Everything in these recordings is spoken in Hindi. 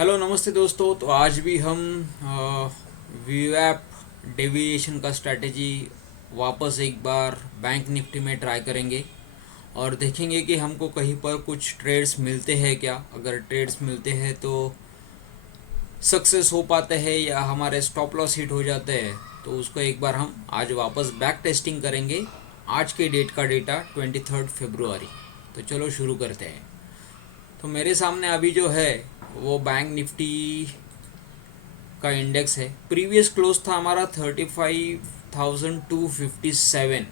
हेलो नमस्ते दोस्तों। तो आज भी हम वीवैप डेविएशन का स्ट्रैटेजी वापस एक बार बैंक निफ्टी में ट्राई करेंगे और देखेंगे कि हमको कहीं पर कुछ ट्रेड्स मिलते हैं क्या। अगर ट्रेड्स मिलते हैं तो सक्सेस हो पाते हैं या हमारे स्टॉप लॉस हिट हो जाते हैं, तो उसको एक बार हम आज वापस बैक टेस्टिंग करेंगे। आज के डेट का डेटा 23 फरवरी। तो चलो शुरू करते हैं। तो मेरे सामने अभी जो है वो बैंक निफ्टी का इंडेक्स है। प्रीवियस क्लोज था हमारा 35,257।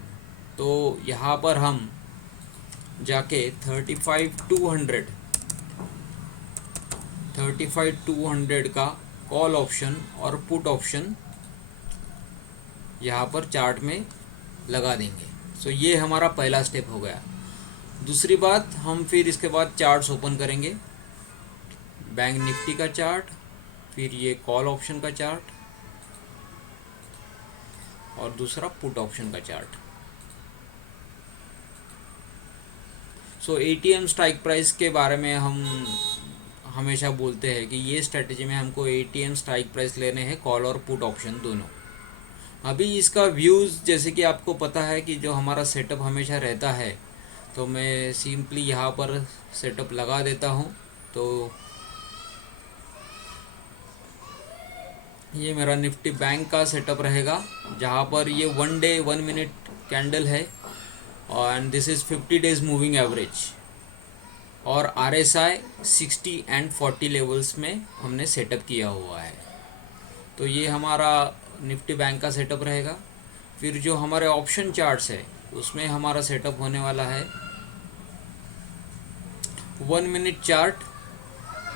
तो यहाँ पर हम जाके 35,200 का कॉल ऑप्शन और पुट ऑप्शन यहाँ पर चार्ट में लगा देंगे। सो ये हमारा पहला स्टेप हो गया। दूसरी बात, हम फिर इसके बाद चार्ट्स ओपन करेंगे। बैंक निफ्टी का चार्ट, फिर ये कॉल ऑप्शन का चार्ट और दूसरा पुट ऑप्शन का चार्ट। सो एटीएम स्ट्राइक प्राइस के बारे में हम हमेशा बोलते हैं कि ये स्ट्रेटजी में हमको एटीएम स्ट्राइक प्राइस लेने हैं, कॉल और पुट ऑप्शन दोनों। अभी इसका व्यूज़ जैसे कि आपको पता है कि जो हमारा सेटअप हमेशा रहता है, तो मैं सिंपली यहाँ पर सेटअप लगा देता हूँ। तो ये मेरा निफ्टी बैंक का सेटअप रहेगा, जहाँ पर ये 1 डे 1 मिनट कैंडल है and this is 50 days moving average और RSI 60 एंड 40 लेवल्स में हमने सेटअप किया हुआ है। तो ये हमारा निफ्टी बैंक का सेटअप रहेगा। फिर जो हमारे ऑप्शन चार्ट्स है उसमें हमारा सेटअप होने वाला है 1 मिनट चार्ट।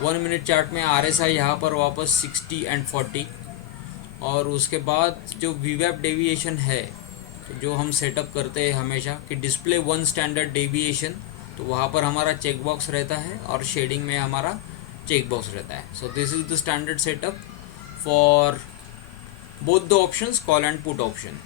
1 मिनट चार्ट में RSI यहाँ पर वापस 60 एंड 40 और उसके बाद जो वीवैप डेविएशन है, तो जो हम सेटअप करते हैं हमेशा कि डिस्प्ले 1 स्टैंडर्ड डेविएशन, तो वहाँ पर हमारा चेक बॉक्स रहता है और शेडिंग में हमारा चेक बॉक्स रहता है। So this is the standard setup for both the options, call and put option.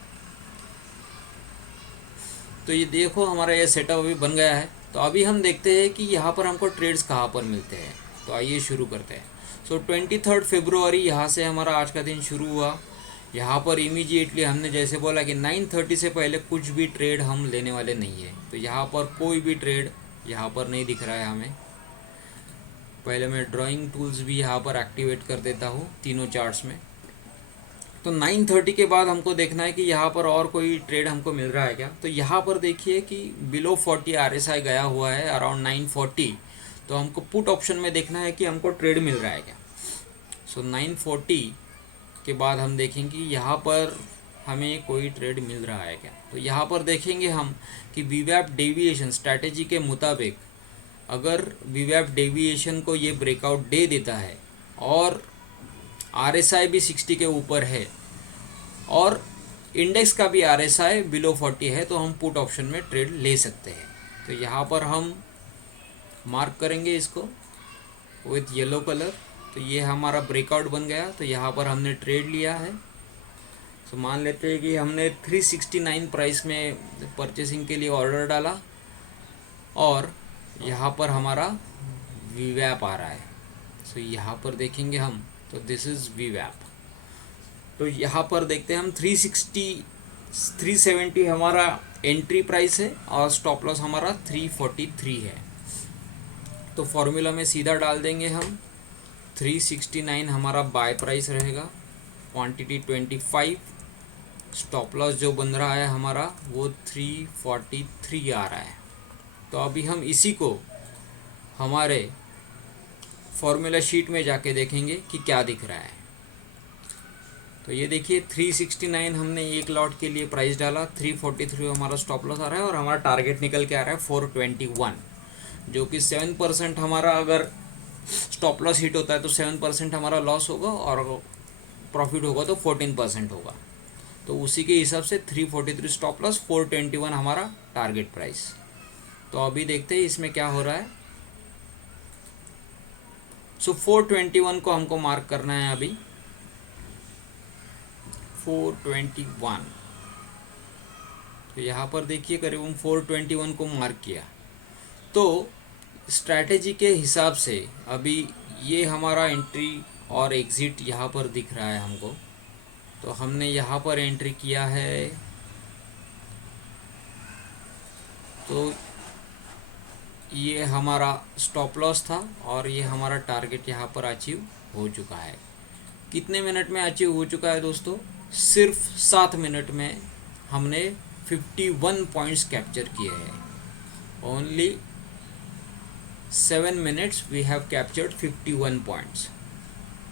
तो ये देखो हमारा ये सेटअप अभी बन गया है। तो अभी हम देखते हैं कि यहाँ पर हमको ट्रेड्स कहाँ पर मिलते हैं। तो आइए शुरू करते हैं। सो 23 फरवरी यहाँ से हमारा आज का दिन शुरू हुआ। यहाँ पर इमीडिएटली हमने जैसे बोला कि 9:30 से पहले कुछ भी ट्रेड हम लेने वाले नहीं है। तो यहाँ पर कोई भी ट्रेड यहाँ पर नहीं दिख रहा है हमें। पहले मैं ड्राइंग टूल्स भी यहाँ पर एक्टिवेट कर देता हूँ तीनों चार्ट्स में। तो 9:30 के बाद हमको देखना है कि यहाँ पर और कोई ट्रेड हमको मिल रहा है क्या। तो यहाँ पर देखिए कि बिलो 40 RSI गया हुआ है अराउंड 940। तो हमको पुट ऑप्शन में देखना है कि हमको ट्रेड मिल रहा है क्या। सो 940 के बाद हम देखेंगे कि यहाँ पर हमें कोई ट्रेड मिल रहा है क्या। तो यहाँ पर देखेंगे हम कि वीवैप डेविएशन स्ट्रैटेजी के मुताबिक अगर वीवैप डेविएशन को ये ब्रेकआउट दे देता है और RSI भी 60 के ऊपर है और इंडेक्स का भी RSI बिलो 40 है, तो हम पुट ऑप्शन में ट्रेड ले सकते हैं। तो यहाँ पर हम मार्क करेंगे इसको विथ येलो कलर। तो ये हमारा ब्रेकआउट बन गया। तो यहाँ पर हमने ट्रेड लिया है। तो मान लेते हैं कि हमने 369 प्राइस में परचेसिंग के लिए ऑर्डर डाला और यहाँ पर हमारा वीवैप आ रहा है। सो यहाँ पर देखेंगे हम, तो दिस इज़ वीवैप। तो यहाँ पर देखते हैं हम 370 हमारा एंट्री प्राइस है और स्टॉप लॉस हमारा 343 है। तो फॉर्मूला में सीधा डाल देंगे हम। 369 हमारा बाय प्राइस रहेगा, क्वांटिटी 25, स्टॉप लॉस जो बन रहा है हमारा वो 343 आ रहा है। तो अभी हम इसी को हमारे फॉर्मूला शीट में जाके देखेंगे कि क्या दिख रहा है। तो ये देखिए 369 हमने एक लॉट के लिए प्राइस डाला, 343 हमारा स्टॉप लॉस आ रहा है और हमारा टारगेट निकल के आ रहा है 421, जो कि 7% हमारा अगर स्टॉप लॉस हिट होता है तो 7% हमारा लॉस होगा और प्रॉफिट होगा तो 14% होगा। तो उसी के हिसाब से 343 स्टॉप लॉस, 421 हमारा टारगेट प्राइस। तो अभी देखते हैं इसमें क्या हो रहा है। सो 421 को हमको मार्क करना है अभी। 421, तो यहाँ पर देखिए करीबन 421 को मार्क किया। तो स्ट्रैटेजी के हिसाब से अभी ये हमारा एंट्री और एग्ज़िट यहाँ पर दिख रहा है हमको। तो हमने यहाँ पर एंट्री किया है, तो ये हमारा स्टॉप लॉस था और ये हमारा टारगेट यहाँ पर अचीव हो चुका है। कितने मिनट में अचीव हो चुका है दोस्तों? सिर्फ 7 मिनट में हमने 51 पॉइंट्स कैप्चर किए हैं। Only 7 minutes we have captured 51 points.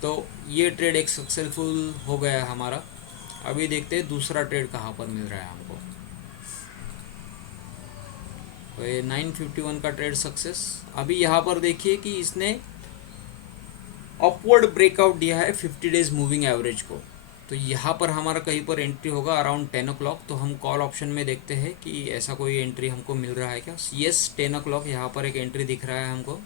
तो ये ट्रेड एक सक्सेसफुल हो गया है हमारा। अभी देखते हैं दूसरा ट्रेड कहाँ पर मिल रहा है हमको। तो ये 951 का ट्रेड सक्सेस। अभी यहाँ पर देखिए कि इसने अपवर्ड ब्रेकआउट दिया है 50 डेज मूविंग एवरेज को। तो यहाँ पर हमारा कहीं पर एंट्री होगा अराउंड 10 o'clock। तो हम कॉल ऑप्शन में देखते हैं कि ऐसा कोई एंट्री हमको मिल रहा है क्या। यस, 10 o'clock यहाँ पर एक एंट्री दिख रहा है हमको।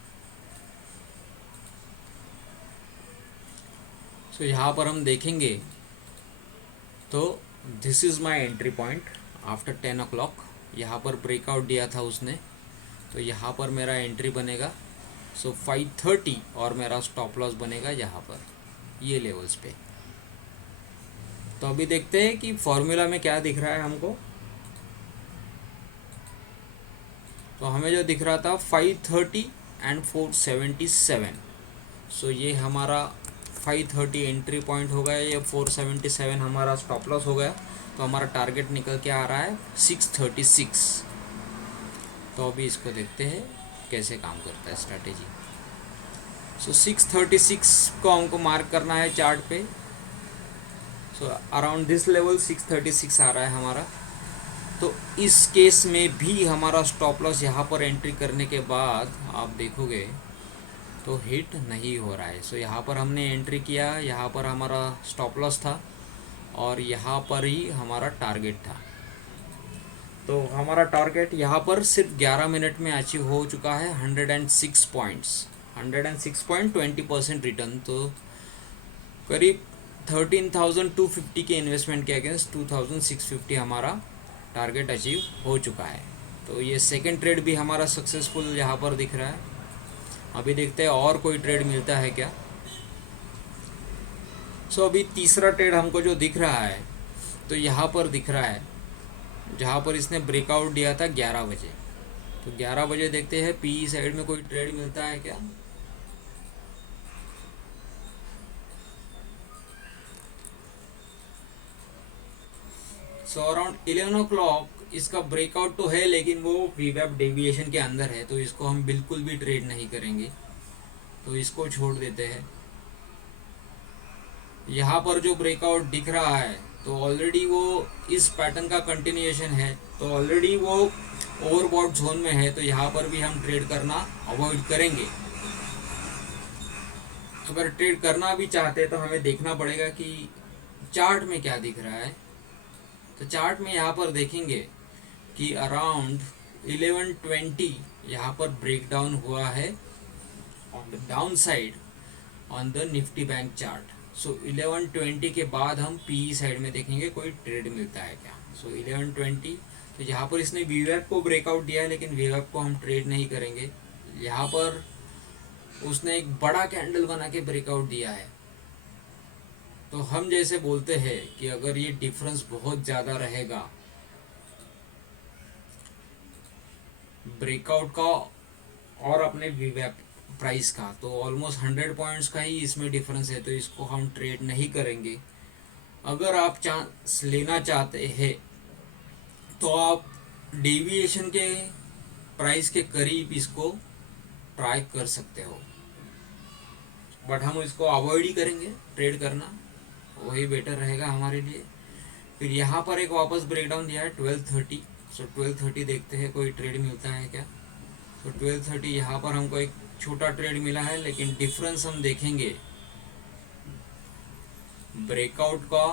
तो यहाँ पर हम देखेंगे तो this is my entry point after 10 o'clock। यहाँ पर ब्रेकआउट दिया था उसने, तो यहाँ पर मेरा एंट्री बनेगा। सो 5:30 और मेरा स्टॉप लॉस बनेगा यहाँ पर, ये लेवल्स पे। तो अभी देखते हैं कि फॉर्मूला में क्या दिख रहा है हमको। तो हमें जो दिख रहा था 5:30 एंड 477। सो ये हमारा 5:30 एंट्री पॉइंट हो गया, ये 477 हमारा स्टॉप लॉस हो गया। तो हमारा टारगेट निकल के आ रहा है 636। तो अभी इसको देखते हैं कैसे काम करता है स्ट्रैटेजी। सो 636 को हमको मार्क करना है चार्ट पे। सो अराउंड दिस लेवल 636 आ रहा है हमारा। तो इस केस में भी हमारा स्टॉप लॉस यहाँ पर एंट्री करने के बाद आप देखोगे तो हिट नहीं हो रहा है। सो यहाँ पर हमने एंट्री किया, यहाँ पर हमारा स्टॉप लॉस था और यहाँ पर ही हमारा टारगेट था। तो हमारा टारगेट यहाँ पर सिर्फ 11 मिनट में अचीव हो चुका है 106 पॉइंट्स, 106 पॉइंट 20% रिटर्न। तो करीब 13,250 के इन्वेस्टमेंट के अगेंस्ट 2,650 हमारा टारगेट अचीव हो चुका है। तो ये सेकंड ट्रेड भी हमारा सक्सेसफुल यहाँ पर दिख रहा है। अभी देखते हैं और कोई ट्रेड मिलता है क्या। सो अभी तीसरा ट्रेड हमको जो दिख रहा है, तो यहाँ पर दिख रहा है जहाँ पर इसने ब्रेकआउट दिया था 11 बजे। तो 11 बजे देखते हैं पी साइड में कोई ट्रेड मिलता है क्या। सो अराउंड 11 o'clock इसका ब्रेकआउट तो है, लेकिन वो वीवैप डेविएशन के अंदर है, तो इसको हम बिल्कुल भी ट्रेड नहीं करेंगे। तो इसको छोड़ देते हैं। यहाँ पर जो ब्रेकआउट दिख रहा है तो ऑलरेडी वो इस पैटर्न का कंटिन्यूएशन है, तो ऑलरेडी वो ओवरबॉट जोन में है। तो यहाँ पर भी हम ट्रेड करना अवॉइड करेंगे। अगर ट्रेड करना भी चाहते हैं तो हमें देखना पड़ेगा कि चार्ट में क्या दिख रहा है। तो चार्ट में यहाँ पर देखेंगे कि अराउंड 1120 यहाँ पर ब्रेक डाउन हुआ है on the downside on the Nifty bank chart. So 1120 के बाद हम पी साइड में देखेंगे कोई ट्रेड मिलता है क्या। सो 1120, तो यहाँ पर इसने वीवैप को ब्रेकआउट दिया है, लेकिन वीवैप को हम ट्रेड नहीं करेंगे। यहाँ पर उसने एक बड़ा कैंडल बना के ब्रेकआउट दिया है। तो हम जैसे बोलते हैं कि अगर ये डिफरेंस बहुत ज़्यादा रहेगा ब्रेकआउट का और अपने वीवैप प्राइस का, तो ऑलमोस्ट 100 पॉइंट्स का ही इसमें डिफरेंस है, तो इसको हम ट्रेड नहीं करेंगे। अगर आप चांस लेना चाहते हैं तो आप डेविएशन के प्राइस के करीब इसको ट्राई कर सकते हो, बट हम इसको अवॉइड ही करेंगे ट्रेड करना, वही बेटर रहेगा हमारे लिए। फिर यहाँ पर एक वापस ब्रेकडाउन दिया है 1230। सो 1230 देखते हैं कोई ट्रेड मिलता है क्या। तो 1230 यहाँ पर हमको एक छोटा ट्रेड मिला है, लेकिन डिफरेंस हम देखेंगे ब्रेकआउट का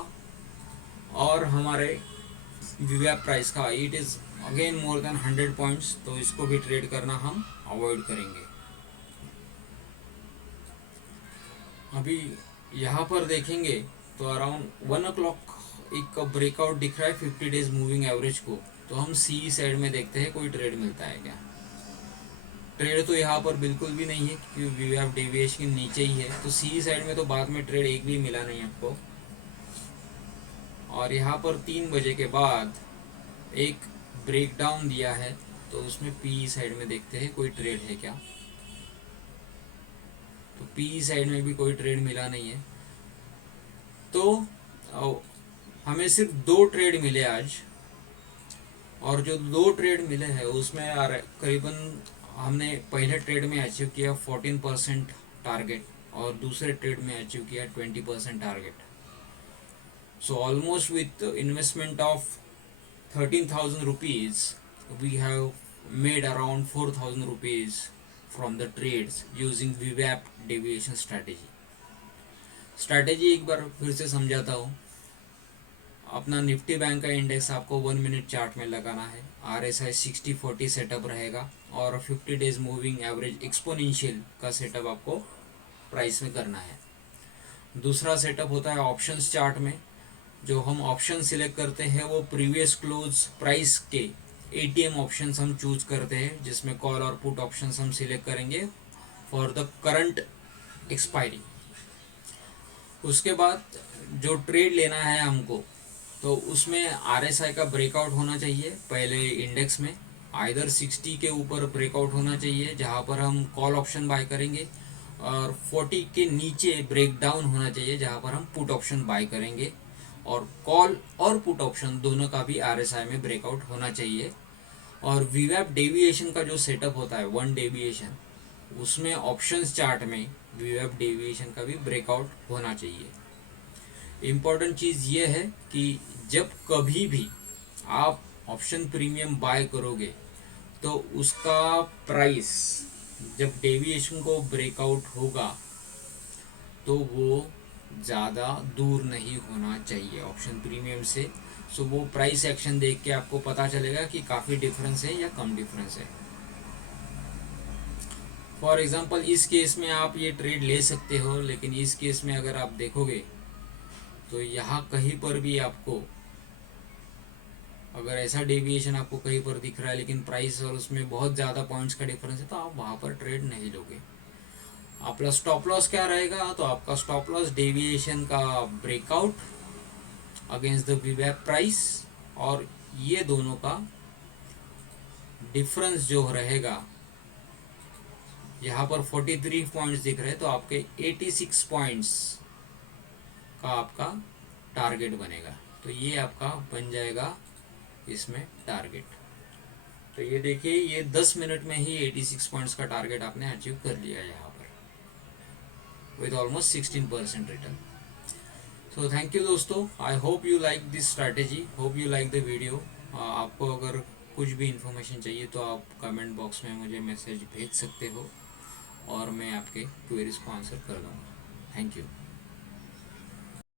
और हमारे वीवैप प्राइस का, it is again more than 100 points. तो इसको भी ट्रेड करना हम अवॉइड करेंगे। अभी यहाँ पर देखेंगे तो अराउंड 1 o'clock एक ब्रेकआउट दिख रहा है 50 डेज मूविंग एवरेज को। तो हम सी साइड में देखते हैं कोई ट्रेड मिलता है क्या। ट्रेड तो यहाँ पर बिल्कुल भी नहीं है क्योंकि वीआईएफ डेविएशन के नीचे ही है, तो सी साइड में तो बाद में ट्रेड एक भी मिला नहीं आपको। और यहाँ पर 3 बजे के बाद एक ब्रेक डाउन दिया है, तो उसमें पी साइड में देखते हैं कोई ट्रेड है क्या। तो पी साइड में भी कोई ट्रेड मिला नहीं है। तो हमें सिर्फ 2 ट्रेड मिले आज, और जो 2 ट्रेड मिले हैं उसमें करीबन हमने पहले ट्रेड में अचीव किया 14% टारगेट, और दूसरे ट्रेड में अचीव किया 20% target. So almost with investment of 13,000 rupees we have made around 4,000 rupees from the trades using VWAP deviation strategy। Strategy एक बार फिर से समझाता हूँ। अपना निफ्टी बैंक का इंडेक्स आपको 1 मिनट चार्ट में लगाना है। RSI 60-40 सेटअप रहेगा, और 50 डेज मूविंग एवरेज एक्सपोनेंशियल का सेटअप आपको प्राइस में करना है। दूसरा सेटअप होता है ऑप्शंस चार्ट में। जो हम ऑप्शन सिलेक्ट करते हैं वो प्रीवियस क्लोज प्राइस के ATM ऑप्शंस हम चूज करते हैं, जिसमें कॉल और पुट ऑप्शंस हम सिलेक्ट करेंगे फॉर द करंट एक्सपायरी। उसके बाद जो ट्रेड लेना है हमको, तो उसमें RSI का ब्रेकआउट होना चाहिए पहले इंडेक्स में, आइदर 60 के ऊपर ब्रेकआउट होना चाहिए जहाँ पर हम कॉल ऑप्शन बाय करेंगे, और 40 के नीचे ब्रेक डाउन होना चाहिए जहाँ पर हम पुट ऑप्शन बाय करेंगे। और कॉल और पुट ऑप्शन दोनों का भी RSI में ब्रेकआउट होना चाहिए। और VWAP डेविएशन का जो सेटअप होता है 1 डेविएशन, उसमें ऑप्शंस चार्ट में VWAP डेविएशन का भी ब्रेकआउट होना चाहिए। इम्पॉर्टेंट चीज़ ये है कि जब कभी भी आप ऑप्शन प्रीमियम बाय करोगे तो उसका प्राइस जब डेविएशन को ब्रेकआउट होगा तो वो ज़्यादा दूर नहीं होना चाहिए ऑप्शन प्रीमियम से। सो वो प्राइस एक्शन देख के आपको पता चलेगा कि काफ़ी डिफरेंस है या कम डिफरेंस है। फॉर एग्जांपल इस केस में आप ये ट्रेड ले सकते हो, लेकिन इस केस में अगर आप देखोगे तो यहाँ कहीं पर भी आपको अगर ऐसा डेविएशन आपको कहीं पर दिख रहा है लेकिन प्राइस और उसमें बहुत ज़्यादा पॉइंट्स का डिफरेंस है, तो आप वहाँ पर ट्रेड नहीं लोगे। आपका स्टॉप लॉस क्या रहेगा, तो आपका स्टॉप लॉस डेविएशन का breakout against the VWAP price, और ये दोनों का डिफरेंस जो रहेगा, यहाँ पर 43 पॉइंट्स दिख रहे हैं, तो आपके 86 पॉइंट्स का आपका टारगेट बनेगा। तो ये आपका बन जाएगा इसमें टारगेट। तो ये देखिए, ये 10 मिनट में ही 86 पॉइंट्स का टारगेट आपने अचीव कर लिया यहाँ पर with almost 16% return. So thank you दोस्तों, I hope you like this strategy, hope you like the video. आपको अगर कुछ भी इन्फॉर्मेशन चाहिए तो आप कमेंट बॉक्स में मुझे मैसेज भेज सकते हो, और मैं आपके क्वेरीज को आंसर कर दूँगा। Thank you.